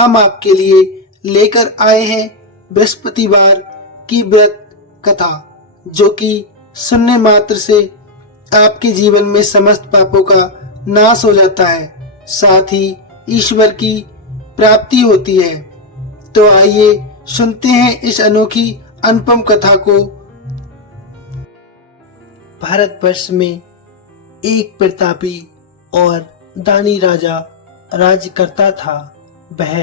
हम आपके लिए लेकर आए हैं बृहस्पतिवार की व्रत कथा, जो कि सुनने मात्र से आपके जीवन में समस्त पापों का नाश हो जाता है, साथ ही ईश्वर की प्राप्ति होती है। तो आइए सुनते हैं इस अनोखी अनुपम कथा को। भारतवर्ष में एक प्रतापी और दानी राजा राज करता था। वह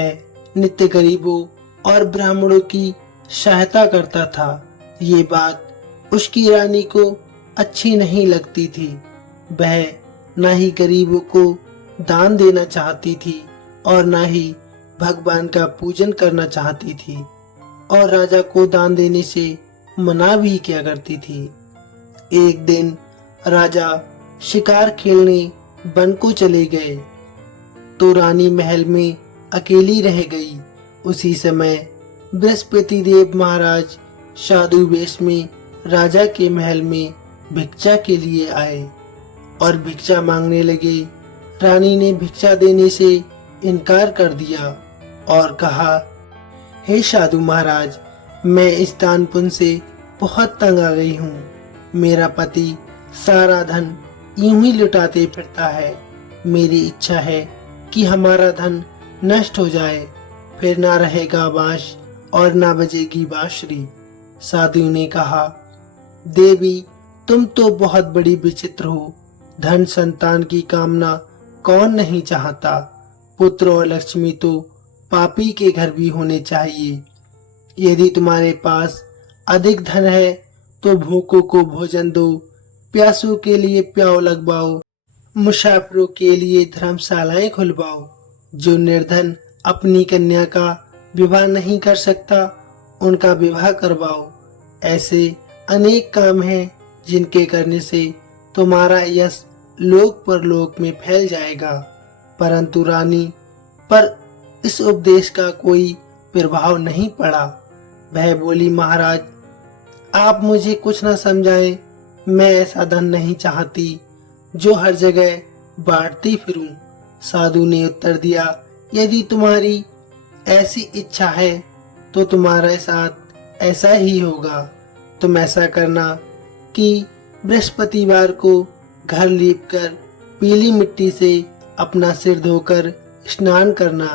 नित्य गरीबों और ब्राह्मणों की सहायता करता था। ये बात उसकी रानी को अच्छी नहीं लगती थी। वह ना ही गरीबों को दान देना चाहती थी और ना ही भगवान का पूजन करना चाहती थी, और राजा को दान देने से मना भी किया करती थी। एक दिन राजा शिकार खेलने वन को चले गए तो रानी महल में अकेली रह गई। उसी समय बृहस्पति देव महाराज साधु वेश में राजा के महल में भिक्षा के लिए आए और भिक्षा मांगने लगे। रानी ने भिक्षा देने से इनकार कर दिया और कहा, हे साधु महाराज, मैं इस दान पुण्य से बहुत तंग आ गई हूँ। मेरा पति सारा धन यूं ही लुटाते फिरता है। मेरी इच्छा है कि हमारा धन नष्ट हो जाए, फिर ना रहेगा बांस और ना बजेगी बांसुरी। साधु ने कहा, देवी, तुम तो बहुत बड़ी विचित्र हो। धन संतान की कामना कौन नहीं चाहता। पुत्र और लक्ष्मी तो पापी के घर भी होने चाहिए। यदि तुम्हारे पास अधिक धन है तो भूखों को भोजन दो, प्यासों के लिए प्याऊ लगवाओ, मुसाफिरों के लिए धर्मशालाएं खुलवाओ। जो निर्धन अपनी कन्या का विवाह नहीं कर सकता, उनका विवाह करवाओ। ऐसे अनेक काम हैं जिनके करने से तुम्हारा यश लोक परलोक में फैल जाएगा। परंतु रानी पर इस उपदेश का कोई प्रभाव नहीं पड़ा। वह बोली, महाराज, आप मुझे कुछ न समझाएं। मैं ऐसा धन नहीं चाहती जो हर जगह बांटती फिरूं। साधु ने उत्तर दिया, यदि तुम्हारी ऐसी इच्छा है तो तुम्हारे साथ ऐसा ही होगा। तुम ऐसा करना कि बृहस्पतिवार को घर लीपकर पीली मिट्टी से अपना सिर धोकर स्नान करना,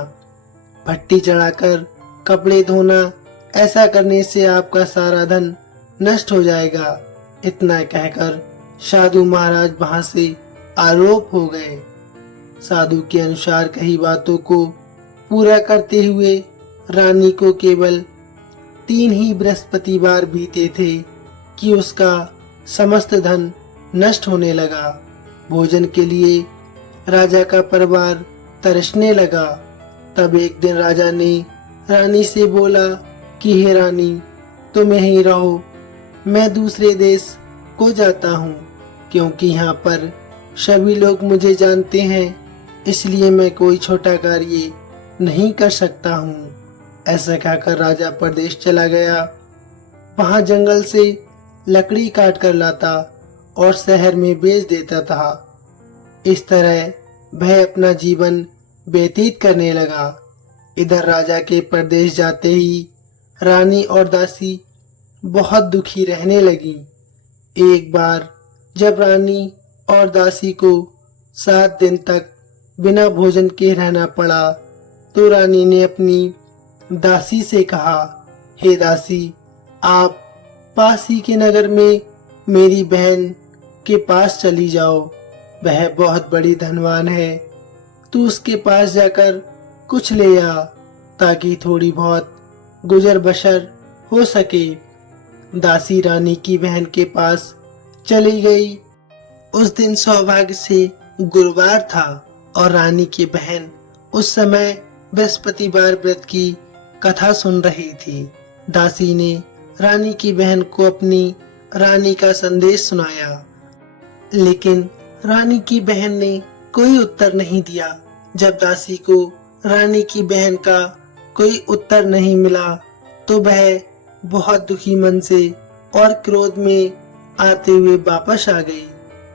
भट्टी चढ़ाकर कपड़े धोना। ऐसा करने से आपका सारा धन नष्ट हो जाएगा। इतना कहकर साधु महाराज वहां से आरोप हो गए। साधु के अनुसार कही बातों को पूरा करते हुए रानी को केवल 3 ही बृहस्पतिवार बीते थे कि उसका समस्त धन नष्ट होने लगा। भोजन के लिए राजा का परिवार तरसने लगा। तब एक दिन राजा ने रानी से बोला कि हे रानी, तुम यहीं रहो, मैं दूसरे देश को जाता हूँ, क्योंकि यहाँ पर सभी लोग मुझे जानते हैं, इसलिए मैं कोई छोटा कार्य नहीं कर सकता हूँ। ऐसा कहकर राजा परदेश चला गया। वहाँ जंगल से लकड़ी काट कर लाता और शहर में बेच देता था। इस तरह वह अपना जीवन व्यतीत करने लगा। इधर राजा के परदेश जाते ही रानी और दासी बहुत दुखी रहने लगी। एक बार जब रानी और दासी को 7 दिन तक बिना भोजन के रहना पड़ा तो रानी ने अपनी दासी से कहा, हे दासी, आप पास ही के नगर में मेरी बहन के पास चली जाओ। वह बहुत बड़ी धनवान है। तू उसके पास जाकर कुछ ले आ ताकि थोड़ी बहुत गुजर बसर हो सके। दासी रानी की बहन के पास चली गई। उस दिन सौभाग्य से गुरुवार था और रानी की बहन उस समय बृहस्पतिवार व्रत की कथा सुन रही थी। दासी ने रानी की बहन को अपनी रानी का संदेश सुनाया, लेकिन रानी की बहन ने कोई उत्तर नहीं दिया। जब दासी को रानी की बहन का कोई उत्तर नहीं मिला तो वह बहुत दुखी मन से और क्रोध में आते हुए वापस आ गई।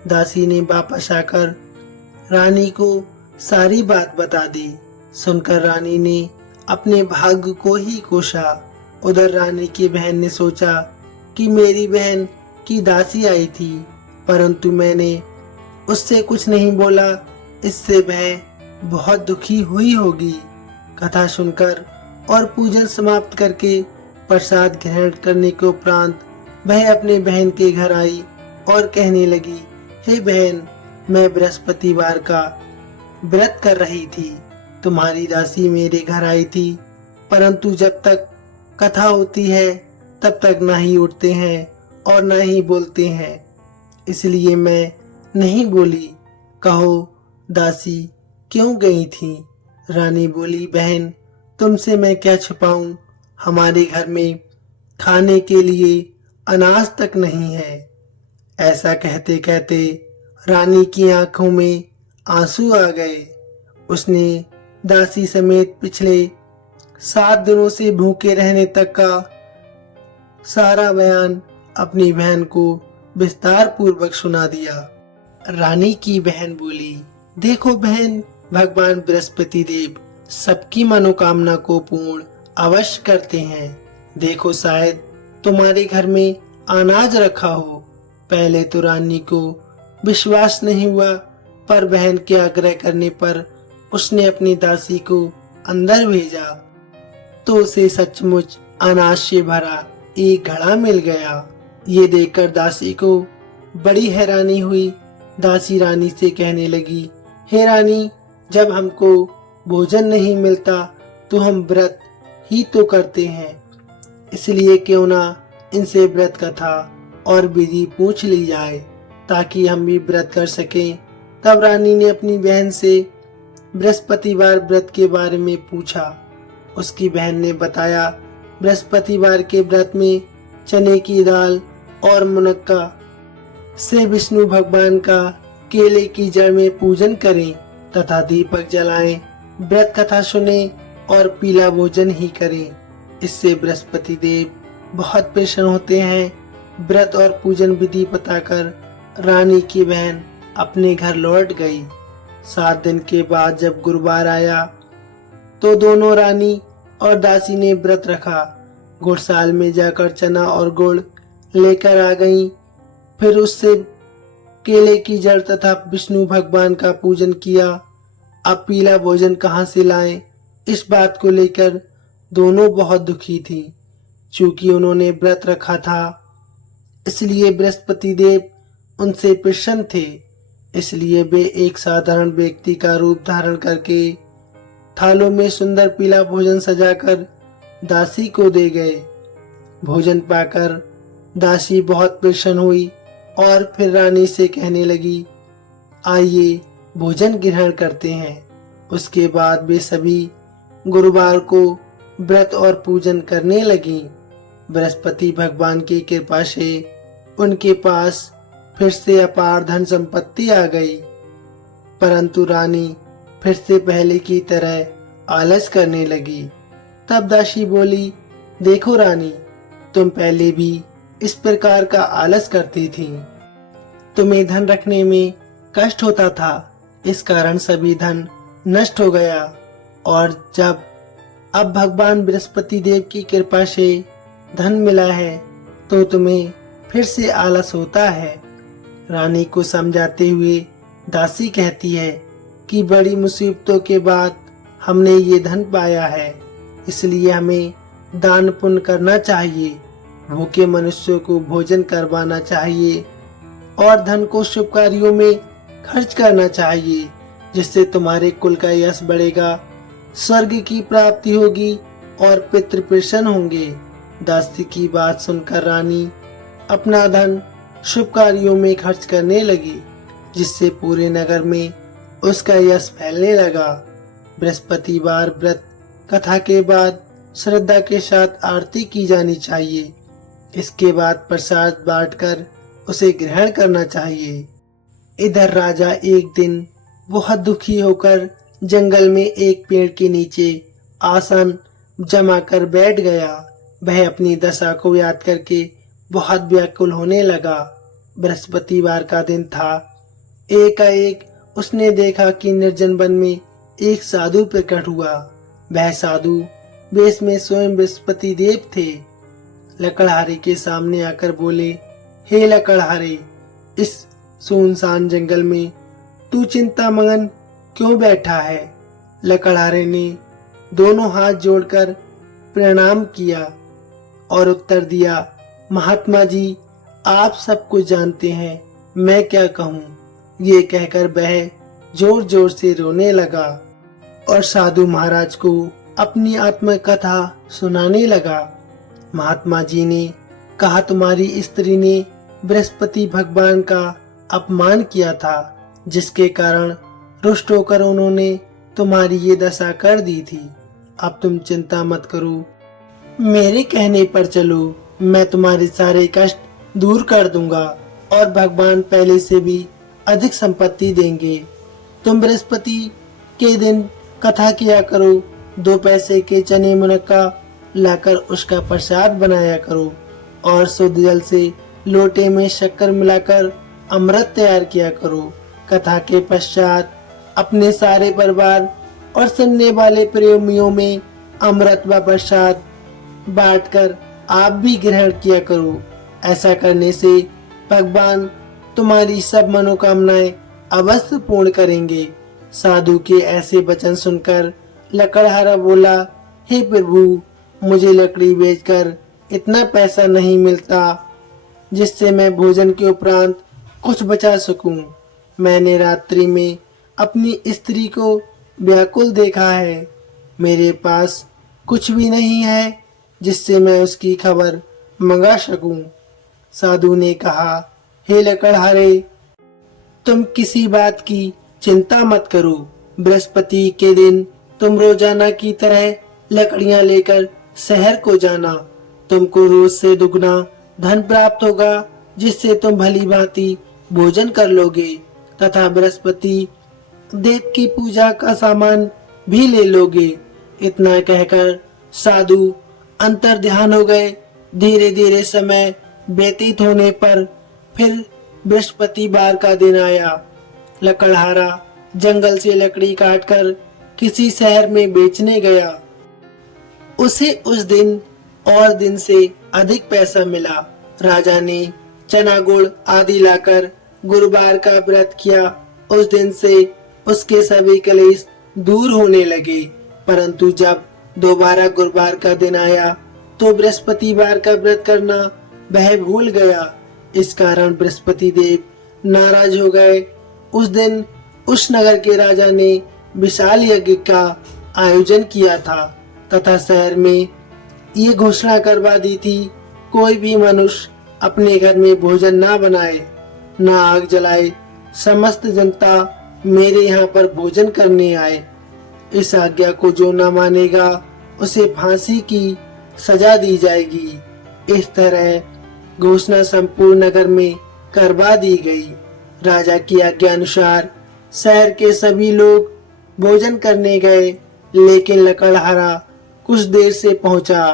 दासी ने वापस आकर रानी को सारी बात बता दी। सुनकर रानी ने अपने भाग्य को ही कोसा। उधर रानी की बहन ने सोचा कि मेरी बहन की दासी आई थी, परंतु मैंने उससे कुछ नहीं बोला, इससे वह बहुत दुखी हुई होगी। कथा सुनकर और पूजन समाप्त करके प्रसाद ग्रहण करने के उपरांत वह अपने बहन के घर आई और कहने लगी, हे बहन, मैं बृहस्पतिवार का व्रत कर रही थी। तुम्हारी दासी मेरे घर आई थी, परंतु जब तक कथा होती है तब तक ना ही उठते हैं और ना ही बोलते हैं, इसलिए मैं नहीं बोली। कहो दासी क्यों गई थी? रानी बोली, बहन तुमसे मैं क्या छुपाऊं, हमारे घर में खाने के लिए अनाज तक नहीं है। ऐसा कहते कहते रानी की आंखों में आंसू आ गए। उसने दासी समेत पिछले 7 दिनों से भूखे रहने तक का सारा बयान अपनी बहन को विस्तार पूर्वक सुना दिया। रानी की बहन बोली, देखो बहन, भगवान बृहस्पति देव सबकी मनोकामना को पूर्ण अवश्य करते हैं। देखो शायद तुम्हारे घर में अनाज रखा हो। पहले तो रानी को विश्वास नहीं हुआ, पर बहन के आग्रह करने पर उसने अपनी दासी को अंदर भेजा तो उसे सचमुच अनाज से भरा एक घड़ा मिल गया। ये देखकर दासी को बड़ी हैरानी हुई। दासी रानी से कहने लगी, हे रानी, जब हमको भोजन नहीं मिलता तो हम व्रत ही तो करते हैं, इसलिए क्यों ना इनसे व्रत कथा और विधि पूछ ली जाए ताकि हम भी व्रत कर सकें। तब रानी ने अपनी बहन से बृहस्पतिवार व्रत के बारे में पूछा। उसकी बहन ने बताया, बृहस्पतिवार के व्रत में चने की दाल और मुनक्का से विष्णु भगवान का केले की जड़ में पूजन करें तथा दीपक जलाएं, व्रत कथा सुने और पीला भोजन ही करें। इससे बृहस्पति देव बहुत प्रसन्न होते हैं। व्रत और पूजन विधि बताकर रानी की बहन अपने घर लौट गई। 7 दिन के बाद जब गुरुवार आया तो दोनों रानी और दासी ने व्रत रखा। गुड़साल में जाकर चना और गुड़ लेकर आ गईं। फिर उससे केले की जड़ तथा विष्णु भगवान का पूजन किया। अब पीला भोजन कहाँ से लाएं, इस बात को लेकर दोनों बहुत दुखी थी। चूंकि उन्होंने व्रत रखा था, इसलिए बृहस्पति देव उनसे प्रसन्न थे। इसलिए वे एक साधारण व्यक्ति का रूप धारण करके थालों में सुंदर पीला भोजन सजाकर दासी को दे गए। भोजन पाकर दासी बहुत प्रसन्न हुई और फिर रानी से कहने लगी, आइए भोजन ग्रहण करते हैं। उसके बाद वे सभी गुरुवार को व्रत और पूजन करने लगी। बृहस्पति भगवान की कृपा से उनके पास फिर से अपार धन संपत्ति आ गई, परंतु रानी फिर से पहले की तरह आलस करने लगी। तब दासी बोली, देखो रानी, तुम पहले भी इस प्रकार का आलस करती थी। तुम्हें धन रखने में कष्ट होता था, इस कारण सभी धन नष्ट हो गया, और जब अब भगवान बृहस्पति देव की कृपा से धन मिला है तो तुम्हें फिर से आलस होता है। रानी को समझाते हुए दासी कहती है कि बड़ी मुसीबतों के बाद हमने ये धन पाया है, इसलिए हमें दान पुण्य करना चाहिए, भूखे मनुष्यों को भोजन करवाना चाहिए और धन को शुभ कार्यों में खर्च करना चाहिए, जिससे तुम्हारे कुल का यश बढ़ेगा, स्वर्ग की प्राप्ति होगी और पितृ प्रसन्न होंगे। दासी की बात सुनकर रानी अपना धन शुभ कार्यों में खर्च करने लगी, जिससे पूरे नगर में उसका यश फैलने लगा। बृहस्पतिवार व्रत कथा के बाद श्रद्धा के साथ आरती की जानी चाहिए। इसके बाद प्रसाद बांटकर उसे ग्रहण करना चाहिए। इधर राजा एक दिन बहुत दुखी होकर जंगल में एक पेड़ के नीचे आसन जमा कर बैठ गया। वह अपनी दशा को याद करके बहुत व्याकुल होने लगा। बृहस्पतिवार का दिन था। एकाएक उसने देखा कि निर्जन वन में एक साधु प्रकट हुआ। वह साधु वेश में स्वयं बृहस्पति देव थे। लकड़हारे के सामने आकर बोले, हे लकड़हारे, इस सुनसान जंगल में तू चिंता मगन क्यों बैठा है? लकड़हारे ने दोनों हाथ जोड़कर प्रणाम किया और उत्तर दिया, महात्मा जी, आप सब कुछ जानते हैं, मैं क्या कहूँ। ये कहकर वह जोर जोर से रोने लगा और साधु महाराज को अपनी आत्मकथा सुनाने लगा। महात्मा जी ने कहा, तुम्हारी स्त्री ने बृहस्पति भगवान का अपमान किया था, जिसके कारण रुष्ट होकर उन्होंने तुम्हारी ये दशा कर दी थी। अब तुम चिंता मत करो, मेरे कहने पर चलो, मैं तुम्हारे सारे कष्ट दूर कर दूंगा और भगवान पहले से भी अधिक संपत्ति देंगे। तुम बृहस्पति के दिन कथा किया करो, 2 पैसे के चने मुनक्का लाकर उसका प्रसाद बनाया करो और शुद्ध जल से लोटे में शक्कर मिलाकर अमृत तैयार किया करो। कथा के पश्चात अपने सारे परिवार और सुनने वाले प्रेमियों में अमृत व प्रसाद बांटकर आप भी ग्रहण किया करो। ऐसा करने से भगवान तुम्हारी सब मनोकामनाएं अवश्य पूर्ण करेंगे। साधु के ऐसे वचन सुनकर लकड़हारा बोला, हे प्रभु, मुझे लकड़ी बेचकर इतना पैसा नहीं मिलता जिससे मैं भोजन के उपरांत कुछ बचा सकूं। मैंने रात्रि में अपनी स्त्री को व्याकुल देखा है। मेरे पास कुछ भी नहीं है जिससे मैं उसकी खबर मंगा सकूं। साधु ने कहा, हे लकड़हारे, तुम किसी बात की चिंता मत करो। बृहस्पति के दिन तुम रोजाना की तरह लकड़ियां लेकर शहर को जाना। तुमको रोज से दुगना धन प्राप्त होगा, जिससे तुम भली भांति भोजन कर लोगे तथा बृहस्पति देव की पूजा का सामान भी ले लोगे। इतना कहकर साधु अंतर ध्यान हो गए। धीरे धीरे समय व्यतीत होने पर फिर बृहस्पतिवार का दिन आया। लकड़हारा जंगल से लकड़ी काटकर किसी शहर में बेचने गया। उसे उस दिन और दिन से अधिक पैसा मिला। राजा ने चना गुड़ आदि लाकर गुरुवार का व्रत किया। उस दिन से उसके सभी कलेश दूर होने लगे। परंतु जब दोबारा गुरुवार का दिन आया तो बृहस्पतिवार का व्रत करना वह भूल गया। इस कारण बृहस्पति देव नाराज हो गए। उस दिन उस नगर के राजा ने विशाल यज्ञ का आयोजन किया था तथा शहर में ये घोषणा करवा दी थी, कोई भी मनुष्य अपने घर में भोजन ना बनाए, ना आग जलाए। समस्त जनता मेरे यहाँ पर भोजन करने आए। इस आज्ञा को जो न मानेगा उसे फांसी की सजा दी जाएगी। इस तरह घोषणा संपूर्ण नगर में करवा दी गई। राजा की आज्ञा अनुसार शहर के सभी लोग भोजन करने गए, लेकिन लकड़हारा कुछ देर से पहुंचा।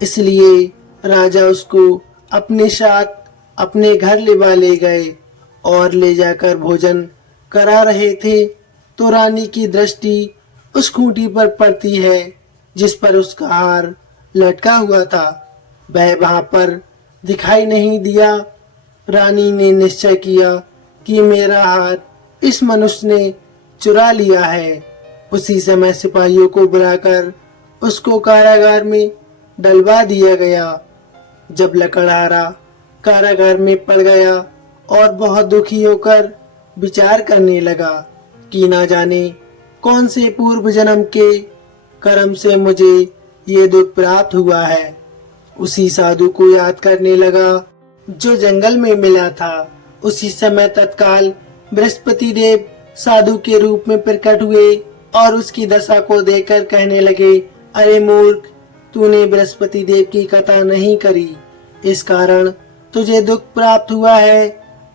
इसलिए राजा उसको अपने साथ अपने घर ले गए और ले जाकर भोजन करा रहे थे तो रानी की दृष्टि उस खूंटी पर पड़ती है जिस पर उसका हार लटका हुआ था। वह वहां पर दिखाई नहीं दिया। रानी ने निश्चय किया कि मेरा हार इस मनुष्य ने चुरा लिया है। उसी समय सिपाहियों को बुलाकर उसको कारागार में डलवा दिया गया। जब लकड़हारा कारागार में पड़ गया और बहुत दुखी होकर विचार करने लगा कि ना जाने कौन से पूर्व जन्म के कर्म से मुझे ये दुख प्राप्त हुआ है। उसी साधु को याद करने लगा जो जंगल में मिला था। उसी समय तत्काल बृहस्पति देव साधु के रूप में प्रकट हुए और उसकी दशा को देखकर कहने लगे, अरे मूर्ख, तूने बृहस्पति देव की कथा नहीं करी, इस कारण तुझे दुख प्राप्त हुआ है।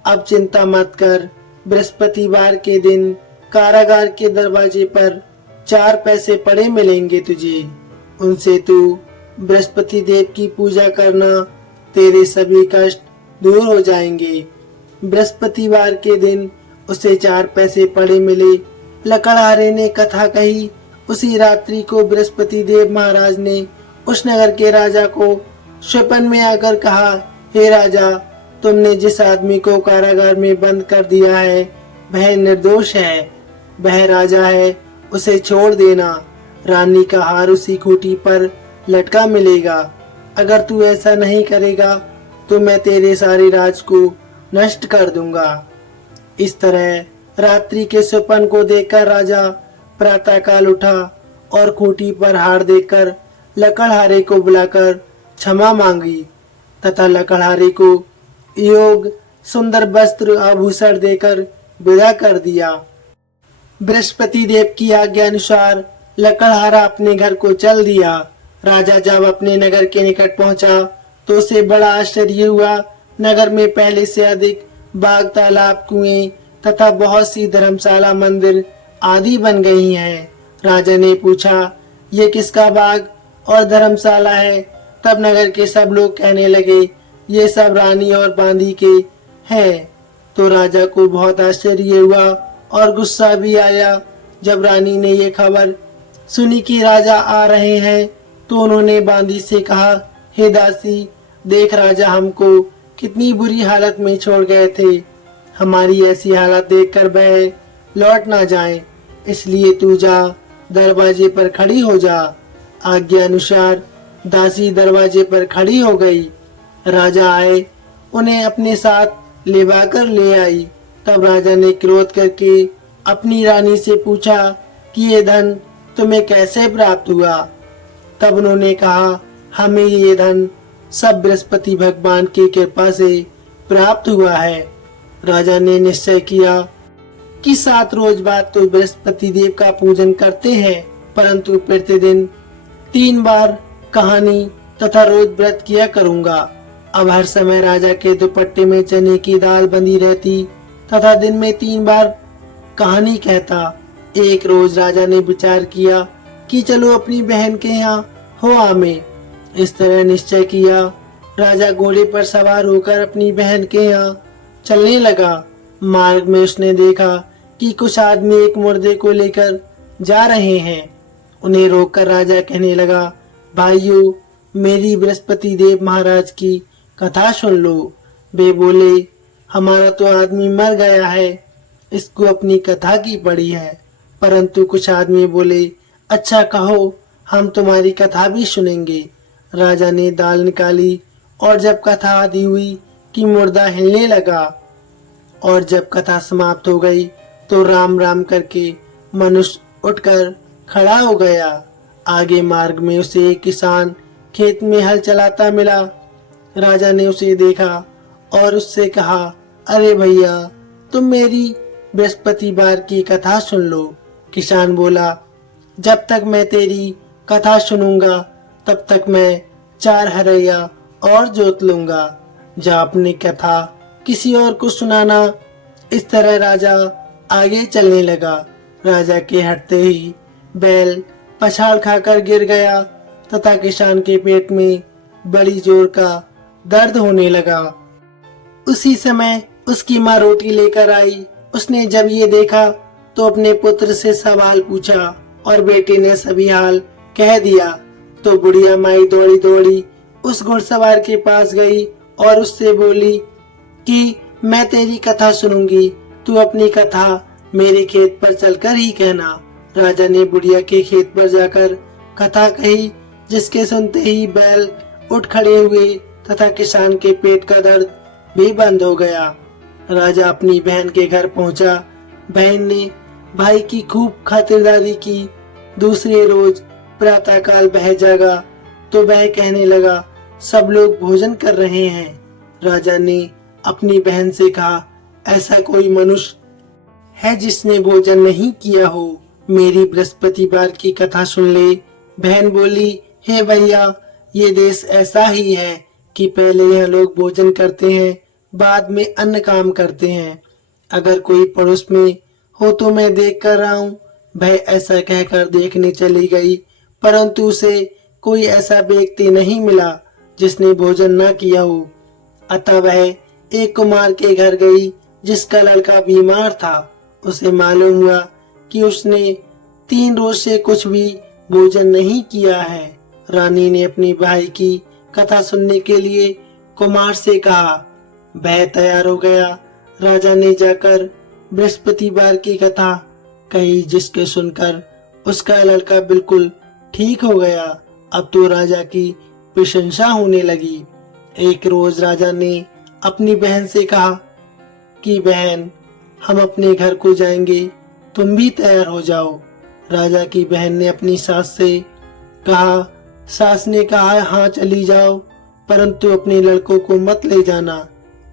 अब चिंता मत कर, बृहस्पतिवार के दिन कारागार के दरवाजे पर 4 पैसे पड़े मिलेंगे तुझे। उनसे तू बृहस्पति देव की पूजा करना, तेरे सभी कष्ट दूर हो जाएंगे। बृहस्पतिवार के दिन उसे 4 पैसे पड़े मिले। लकड़हारे ने कथा कही उसी रात्रि को बृहस्पति देव महाराज ने उस नगर के राजा को स्वप्न में आकर कहा, हे राजा, तुमने जिस आदमी को कारागार में बंद कर दिया है वह निर्दोष है, वह राजा है, उसे छोड़ देना। रानी का हार उसी खूंटी पर लटका मिलेगा। अगर तू ऐसा नहीं करेगा तो मैं तेरे सारे राज को नष्ट कर दूंगा। इस तरह रात्रि के स्वप्न को देखकर राजा प्रातःकाल उठा और खूंटी पर हार देखकर लकड़हारे को बुलाकर क्षमा मांगी तथा लकड़हारे को योग सुंदर वस्त्र आभूषण देकर विदा कर दिया। बृहस्पति देव की आज्ञा अनुसार लकड़हारा अपने घर को चल दिया। राजा जब अपने नगर के निकट पहुंचा तो उसे बड़ा आश्चर्य हुआ। नगर में पहले से अधिक बाग, तालाब, कुएं तथा बहुत सी धर्मशाला, मंदिर आदि बन गई हैं। राजा ने पूछा, ये किसका बाग और धर्मशाला है? तब नगर के सब लोग कहने लगे, ये सब रानी और बांदी के हैं। तो राजा को बहुत आश्चर्य हुआ और गुस्सा भी आया। जब रानी ने ये खबर सुनी कि राजा आ रहे हैं तो उन्होंने बांदी से कहा, हे दासी, देख राजा हमको कितनी बुरी हालत में छोड़ गए थे। हमारी ऐसी हालत देखकर वह लौट ना जाए, इसलिए तू जा, दरवाजे पर खड़ी हो जा। आज्ञा अनुसार दासी दरवाजे पर खड़ी हो गई। राजा आए, उन्हें अपने साथ लेवाकर ले आई। तब राजा ने क्रोध करके अपनी रानी से पूछा कि ये धन तुम्हें कैसे प्राप्त हुआ? तब उन्होंने कहा, हमें ये धन सब बृहस्पति भगवान की कृपा से प्राप्त हुआ है। राजा ने निश्चय किया कि 7 रोज बाद तो बृहस्पति देव का पूजन करते हैं, परंतु प्रतिदिन 3 बार कहानी तथा रोज व्रत किया करूंगा। अब हर समय राजा के दुपट्टे में चने की दाल बंधी रहती तथा दिन में 3 बार कहानी कहता। एक रोज राजा ने विचार किया कि चलो अपनी बहन के यहाँ हो आमे। इस तरह निश्चय किया। राजा घोड़े पर सवार होकर अपनी बहन के यहाँ चलने लगा। मार्ग में उसने देखा कि कुछ आदमी एक मुर्दे को लेकर जा रहे हैं। उन्हें रोककर राजा कहने लगा, भाइयों, मेरी बृहस्पति देव महाराज की कथा सुन लो। वे बोले, हमारा तो आदमी मर गया है, इसको अपनी कथा की पड़ी है। परंतु कुछ आदमी बोले, अच्छा कहो, हम तुम्हारी कथा भी सुनेंगे। राजा ने दाल निकाली और जब कथा आदि हुई कि मुर्दा हिलने लगा और जब कथा समाप्त हो गई तो राम राम करके मनुष्य उठकर खड़ा हो गया। आगे मार्ग में उसे एक किसान खेत में हल चलाता मिला। राजा ने उसे देखा और उससे कहा, अरे भैया, तुम मेरी बृहस्पतिवार की कथा सुन लो। किसान बोला, जब तक मैं तेरी कथा सुनूंगा तब तक मैं 4 हरैया और जोत लूंगा। जा अपनी कथा किसी और को सुनाना। इस तरह राजा आगे चलने लगा। राजा के हटते ही बैल पछाड़ खाकर गिर गया तथा किसान के पेट में बड़ी जोर का दर्द होने लगा। उसी समय उसकी माँ रोटी लेकर आई। उसने जब ये देखा तो अपने पुत्र से सवाल पूछा और बेटे ने सभी हाल कह दिया। तो बुढ़िया माई दौड़ी दौड़ी उस घुड़सवार के पास गई और उससे बोली कि मैं तेरी कथा सुनूंगी, तू अपनी कथा मेरे खेत पर चलकर ही कहना। राजा ने बुढ़िया के खेत पर जाकर कथा कही, जिसके सुनते ही बैल उठ खड़े हुए तथा किसान के पेट का दर्द भी बंद हो गया। राजा अपनी बहन के घर पहुंचा। बहन ने भाई की खूब खातिरदारी की। दूसरे रोज प्रातःकाल वह जागा तो वह कहने लगा, सब लोग भोजन कर रहे हैं। राजा ने अपनी बहन से कहा, ऐसा कोई मनुष्य है जिसने भोजन नहीं किया हो? मेरी बृहस्पतिवार की कथा सुन ले। बहन बोली, हे भैया, ये देश ऐसा ही है कि पहले यह लोग भोजन करते हैं, बाद में अन्य काम करते हैं। अगर कोई पड़ोस में हो तो मैं देख कर आऊं। वह ऐसा कहकर देखने चली गई, परंतु उसे कोई ऐसा व्यक्ति नहीं मिला जिसने भोजन न किया हो। अतः वह एक कुमार के घर गई जिसका लड़का बीमार था। उसे मालूम हुआ कि उसने 3 रोज से कुछ भी भोजन नहीं किया है। रानी ने अपनी भाई की कथा सुनने के लिए कुमार से कहा। वह तैयार हो गया। राजा ने जाकर बृहस्पतिवार की कथा कही, जिसके सुनकर उसका लड़का बिल्कुल ठीक हो गया। अब तो राजा की प्रशंसा होने लगी। एक रोज राजा ने अपनी बहन से कहा कि बहन, हम अपने घर को जाएंगे, तुम भी तैयार हो जाओ। राजा की बहन ने अपनी सास से कहा। सास ने कहा, हाँ चली जाओ, परंतु अपने लड़कों को मत ले जाना,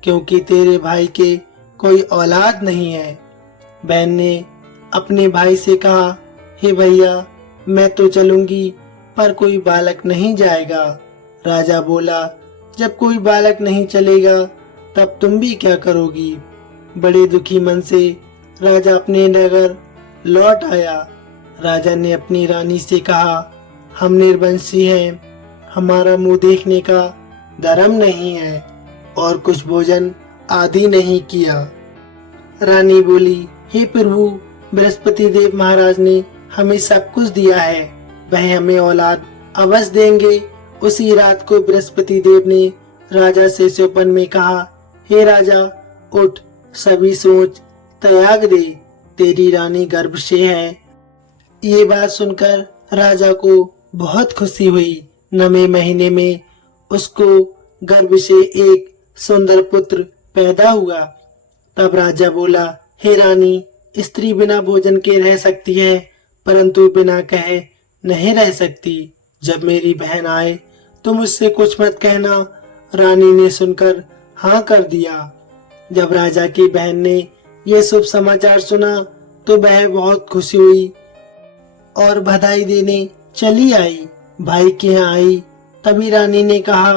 क्योंकि तेरे भाई के कोई औलाद नहीं है। बहन ने अपने भाई से कहा, हे भैया, मैं तो चलूंगी, पर कोई बालक नहीं जाएगा। राजा बोला, जब कोई बालक नहीं चलेगा तब तुम भी क्या करोगी। बड़े दुखी मन से राजा अपने नगर लौट आया। राजा ने अपनी रानी से कहा, हम निर्वंशी हैं, हमारा मुंह देखने का धर्म नहीं है और कुछ भोजन आदि नहीं किया। रानी बोली, हे प्रभु, बृहस्पति देव महाराज ने हमें सब कुछ दिया है, वह हमें औलाद अवश्य देंगे। उसी रात को बृहस्पति देव ने राजा से स्वप्न में कहा, हे राजा, उठ, सभी सोच त्याग दे, तेरी रानी गर्भ से है। ये बात सुनकर राजा को बहुत खुशी हुई। 9वें महीने में उसको गर्भ से एक सुंदर पुत्र पैदा हुआ। तब राजा बोला, हे रानी, स्त्री बिना भोजन के रह सकती है, परंतु बिना कहे नहीं रह सकती। जब मेरी बहन आए तो मुझसे कुछ मत कहना। रानी ने सुनकर हाँ कर दिया। जब राजा की बहन ने यह शुभ समाचार सुना तो वह बहुत खुशी हुई और बधाई देने चली आई। भाई के यहाँ आई, तभी रानी ने कहा,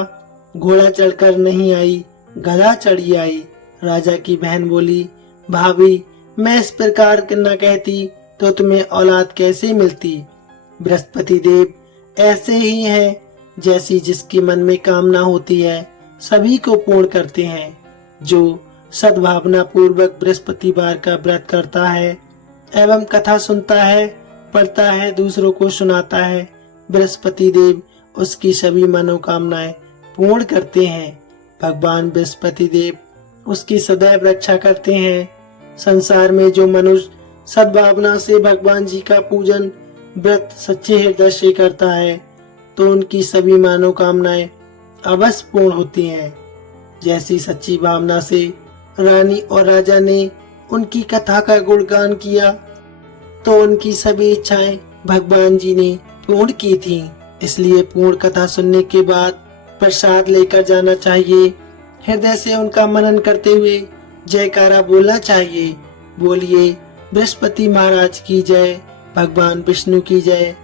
घोड़ा चढ़कर नहीं आई, गधा चढ़ी आई। राजा की बहन बोली, भाभी, मैं इस प्रकार न कहती तो तुम्हें औलाद कैसे मिलती। बृहस्पति देव ऐसे ही हैं, जैसी जिसकी मन में कामना होती है सभी को पूर्ण करते हैं। जो सद्भावना पूर्वक बृहस्पतिवार का व्रत करता है एवं कथा सुनता है, पढ़ता है, दूसरों को सुनाता है, बृहस्पति देव उसकी सभी मनोकामनाएं पूर्ण करते हैं। भगवान बृहस्पति देव उसकी सदैव रक्षा करते हैं। संसार में जो मनुष्य सद्भावना से भगवान जी का पूजन व्रत सच्चे हृदय से करता है तो उनकी सभी मनोकामनाएं अवश्य पूर्ण होती हैं। जैसी सच्ची भावना से रानी और राजा ने उनकी कथा का गुणगान किया तो उनकी सभी इच्छाएं भगवान जी ने पूर्ण की थीं। इसलिए पूर्ण कथा सुनने के बाद प्रसाद लेकर जाना चाहिए। हृदय से उनका मनन करते हुए जयकारा बोलना चाहिए। बोलिए बृहस्पति महाराज की जय, भगवान विष्णु की जय।